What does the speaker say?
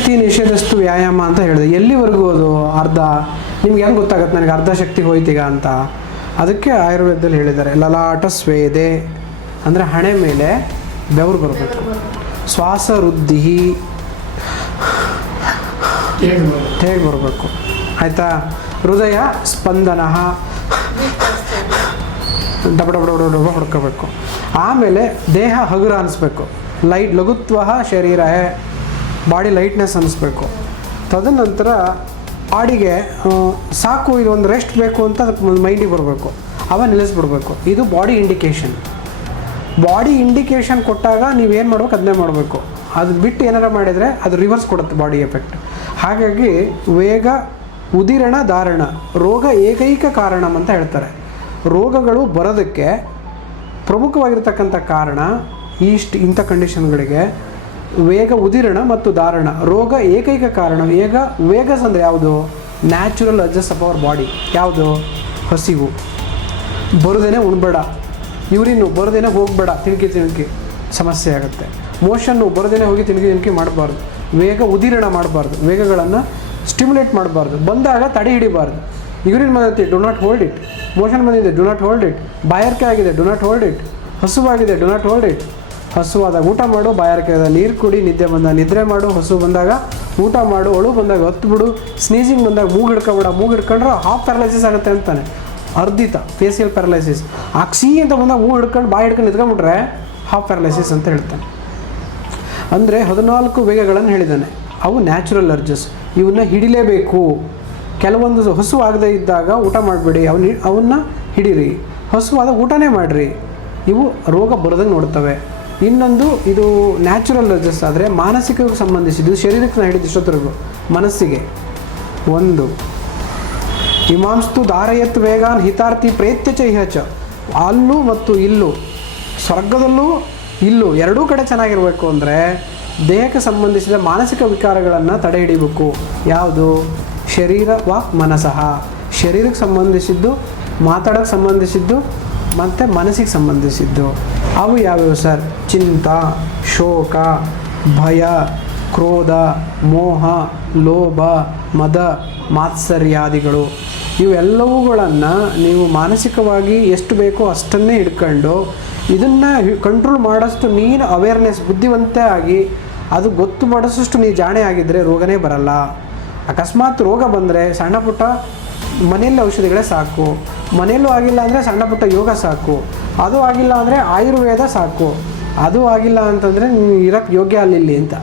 ಶಕ್ತಿ ನಿಷೇಧಸ್ತು ವ್ಯಾಯಾಮ ಅಂತ ಹೇಳಿದೆ. ಎಲ್ಲಿವರೆಗೂ ಅದು ಅರ್ಧ? ನಿಮ್ಗೆ ಹೆಂಗೆ ಗೊತ್ತಾಗುತ್ತೆ ನನಗೆ ಅರ್ಧ ಶಕ್ತಿ ಹೋಯ್ತೀಗ ಅಂತ? ಅದಕ್ಕೆ ಆಯುರ್ವೇದದಲ್ಲಿ ಹೇಳಿದ್ದಾರೆ, ಲಲಾಟ ಸ್ವೇದೆ ಅಂದರೆ ಹಣೆ ಮೇಲೆ ಬೆವರು ಬರಬೇಕು, ಶ್ವಾಸ ವೃದ್ಧಿ ಹೇಗೆ ಬರಬೇಕು, ಆಯಿತಾ? ಹೃದಯ ಸ್ಪಂದನ ಡಬ ಡಬ ಡಬ ಡಬ ಹೊಡ್ಕೋಬೇಕು. ಆಮೇಲೆ ದೇಹ ಹಗುರ ಅನಿಸ್ಬೇಕು, ಲಘುತ್ವ ಶರೀರ ಬಾಡಿ ಲೈಟ್ನೆಸ್ ಅನ್ನಿಸ್ಬೇಕು. ತದನಂತರ ಬಾಡಿಗೆ ಸಾಕು, ಇದೊಂದು ರೆಸ್ಟ್ ಬೇಕು ಅಂತ ಅದಕ್ಕೆ ಮೈಂಡಿಗೆ ಬರಬೇಕು, ಅವ ನಿಲ್ಲಿಸ್ಬಿಡ್ಬೇಕು. ಇದು ಬಾಡಿ ಇಂಡಿಕೇಶನ್. ಬಾಡಿ ಇಂಡಿಕೇಶನ್ ಕೊಟ್ಟಾಗ ನೀವೇನು ಮಾಡ್ಬೇಕು ಅದನ್ನೇ ಮಾಡಬೇಕು. ಅದು ಬಿಟ್ಟು ಏನಾರ ಮಾಡಿದರೆ ಅದು ರಿವರ್ಸ್ ಕೊಡುತ್ತೆ ಬಾಡಿ ಎಫೆಕ್ಟ್. ಹಾಗಾಗಿ ವೇಗ ಉದಿರಣ ಧಾರಣ ರೋಗ ಏಕೈಕ ಕಾರಣಂ ಅಂತ ಹೇಳ್ತಾರೆ. ರೋಗಗಳು ಬರೋದಕ್ಕೆ ಪ್ರಮುಖವಾಗಿರ್ತಕ್ಕಂಥ ಕಾರಣ ಇಂಥ ಕಂಡೀಷನ್ಗಳಿಗೆ ವೇಗ ಉದಿರಣ ಮತ್ತು ಧಾರಣ ರೋಗ ಏಕೈಕ ಕಾರಣ. ವೇಗಸ್ ಅಂದರೆ ಯಾವುದು? Natural adjust of our body. ಯಾವುದು? ಹಸಿವು, ಬರೋದೇನೆ ಉಣ್ಬೇಡ, ಯೂರಿನ್ನು ಬರೋದೇನೆ ಹೋಗಬೇಡ, ತಿಣಕಿ ಸಮಸ್ಯೆ ಆಗುತ್ತೆ. ಮೋಷನ್ನು ಬರೋದೇನೆ ಹೋಗಿ ತಿಣಕಿ ಮಾಡಬಾರ್ದು. ವೇಗ ಉದಿರಣ ಮಾಡಬಾರ್ದು, ವೇಗಗಳನ್ನು ಸ್ಟಿಮ್ಯುಲೇಟ್ ಮಾಡಬಾರ್ದು. ಬಂದಾಗ ತಡೆ ಹಿಡಿಬಾರ್ದು. ಯೂರಿನ್ ಬಂದೈತಿ, do not hold it. Motion ಬಂದಿದೆ, ಡು ನಾಟ್ ಹೋಲ್ಡ್ ಇಟ್. ಬಾಯಾರಿಕೆ ಆಗಿದೆ, ಡು ನಾಟ್ ಹೋಲ್ಡ್ ಇಟ್. ಹಸುವಾಗಿದೆ, ಡು ನಾಟ್ ಹೋಲ್ಡ್ ಇಟ್. ಹಸುವಾದಾಗ ಊಟ ಮಾಡು, ಬಾಯಾರಿಕೆ ಆದಾಗ ನೀರು ಕುಡಿ, ನಿದ್ದೆ ಬಂದಾಗ ನಿದ್ರೆ ಮಾಡು, ಹಸು ಬಂದಾಗ ಊಟ ಮಾಡು, ಅಳು ಬಂದಾಗ ಹೊತ್ತು ಬಿಡು, ಸ್ನೀಜಿಂಗ್ ಬಂದಾಗ ಮೂಗು ಹಿಡ್ಕೊಬೇಡ. ಮೂಗು ಹಿಡ್ಕೊಂಡ್ರೆ ಹಾಫ್ ಪ್ಯಾರಲೈಸಿಸ್ ಆಗುತ್ತೆ ಅಂತಾನೆ, ಅರ್ಧಿತ ಫೇಸಿಯಲ್ ಪ್ಯಾರಲೈಸಿಸ್. ಆಕ್ಸಿ ಅಂತ ಬಂದಾಗ ಮೂಗು ಹಿಡ್ಕೊಂಡು ಬಾಯಿ ಹಿಡ್ಕೊಂಡು ನಿಂತ್ಕೊಂಡ್ಬಿಟ್ರೆ ಹಾಫ್ ಪ್ಯಾರಲೈಸಿಸ್ ಅಂತ ಹೇಳ್ತಾನೆ. ಅಂದರೆ 14 ವೇಗಗಳನ್ನು ಹೇಳಿದ್ದಾನೆ. ಅವು ನ್ಯಾಚುರಲ್ ಅರ್ಜಸ್, ಇವನ್ನ ಹಿಡಿಲೇಬೇಕು. ಕೆಲವೊಂದು ಹಸು ಆಗದೇ ಇದ್ದಾಗ ಊಟ ಮಾಡಬೇಡಿ, ಅವನ್ನ ಹಿಡೀರಿ. ಹಸುವಾದಾಗ ಊಟನೇ ಮಾಡಿರಿ. ಇವು ರೋಗ ಬರೋದಂಗೆ ನೋಡ್ತವೆ. ಇನ್ನೊಂದು ಇದು ನ್ಯಾಚುರಲ್ ಅರ್ಜಸ್ ಆದರೆ ಮಾನಸಿಕಕ್ಕೆ ಸಂಬಂಧಿಸಿದ್ದು, ಶರೀರಕ್ಕೆ ಹಿಡಿದು ಇಷ್ಟೊತ್ತರೆಗೂ ಮನಸ್ಸಿಗೆ. ಒಂದು ಇಮಾಂಸ್ತು ಧಾರಯತ್ ವೇಗಾನ್ ಹಿತಾರ್ಥಿ ಪ್ರೇತ್ಯ ಚ ಇಹ ಚ. ಅಲ್ಲೂ ಮತ್ತು ಇಲ್ಲೂ, ಸ್ವರ್ಗದಲ್ಲೂ ಇಲ್ಲೂ ಎರಡೂ ಕಡೆ ಚೆನ್ನಾಗಿರಬೇಕು ಅಂದರೆ ದೇಹಕ್ಕೆ ಸಂಬಂಧಿಸಿದ ಮಾನಸಿಕ ವಿಕಾರಗಳನ್ನು ತಡೆ ಹಿಡಿಬೇಕು. ಯಾವುದು? ಶರೀರ ವಾಕ್ ಮನಸಃ. ಶರೀರಕ್ಕೆ ಸಂಬಂಧಿಸಿದ್ದು, ಮಾತಾಡೋಕ್ಕೆ ಸಂಬಂಧಿಸಿದ್ದು ಮತ್ತು ಮನಸ್ಸಿಗೆ ಸಂಬಂಧಿಸಿದ್ದು. ಅವು ಯಾವ್ಯಾವು ಸರ್? ಚಿಂತ, ಶೋಕ, ಭಯ, ಕ್ರೋಧ, ಮೋಹ, ಲೋಭ, ಮದ, ಮಾತ್ಸರ್ಯಾದಿಗಳು. ಇವೆಲ್ಲವುಗಳನ್ನು ನೀವು ಮಾನಸಿಕವಾಗಿ ಎಷ್ಟು ಬೇಕೋ ಅಷ್ಟನ್ನೇ ಹಿಡ್ಕೊಂಡು ಇದನ್ನು ಕಂಟ್ರೋಲ್ ಮಾಡೋಷ್ಟು ನೀನು ಅವೇರ್ನೆಸ್ ಬುದ್ಧಿವಂತೆ ಆಗಿ ಅದು ಗೊತ್ತು ಮಾಡಿಸೋಷ್ಟು ನೀ ಜಾಣೆ ಆಗಿದ್ದರೆ ರೋಗನೇ ಬರಲ್ಲ. ಅಕಸ್ಮಾತ್ ರೋಗ ಬಂದರೆ ಸಣ್ಣ ಪುಟ್ಟ ಮನೆಯಲ್ಲಿ ಔಷಧಿಗಳೇ ಸಾಕು. ಮನೆಯಲ್ಲೂ ಆಗಿಲ್ಲ ಅಂದರೆ ಸಣ್ಣ ಪುಟ್ಟ ಯೋಗ ಸಾಕು. ಅದು ಆಗಿಲ್ಲ ಅಂದರೆ ಆಯುರ್ವೇದ ಸಾಕು. ಅದು ಆಗಿಲ್ಲ ಅಂತಂದರೆ ನೀವು ಇರೋಕ್ಕೆ ಯೋಗ್ಯ ಅಲ್ಲಿ ಅಂತ.